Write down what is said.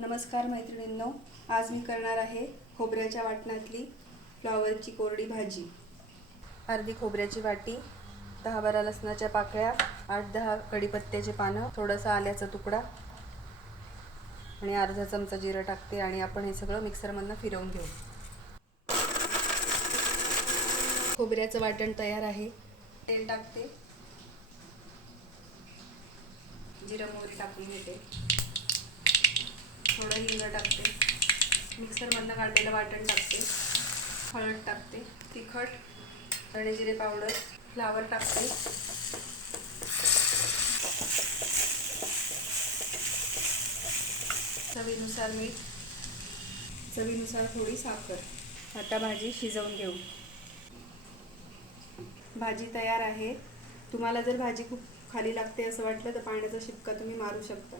नमस्कार मैत्रिणींनो, आज मी करणार आहे खोबऱ्याच्या वाटणातली फ्लॉवरची कोरडी भाजी। अर्धी खोबऱ्याची वाटी, 10-12 लसणाच्या पाकळ्या, 8-10 कढीपत्त्याचे पानं, थोडासा आल्याचा तुकडा आणि अर्धा चमचा जिरं टाकते आणि आपण हे सगळं मिक्सरमधून फिरवून घेऊ। खोबऱ्याचं वाटण तयार आहे। तेल टाकते, जिरं मोहरी टाकून घेते, थोडं हिंग टाकते, मिक्सरमधनं काढलेलं वाटण टाकते, हळद टाकते, तिखट, धणे जिरे पावडर, फ्लावर टाकते, चवीनुसार मीठ, चवीनुसार थोडी साखर। आता भाजी शिजवून घेऊ। भाजी तयार आहे। तुम्हाला जर भाजी खूप खाली लागते असं वाटलं तर पाण्याचा शिपका तुम्ही मारू शकता।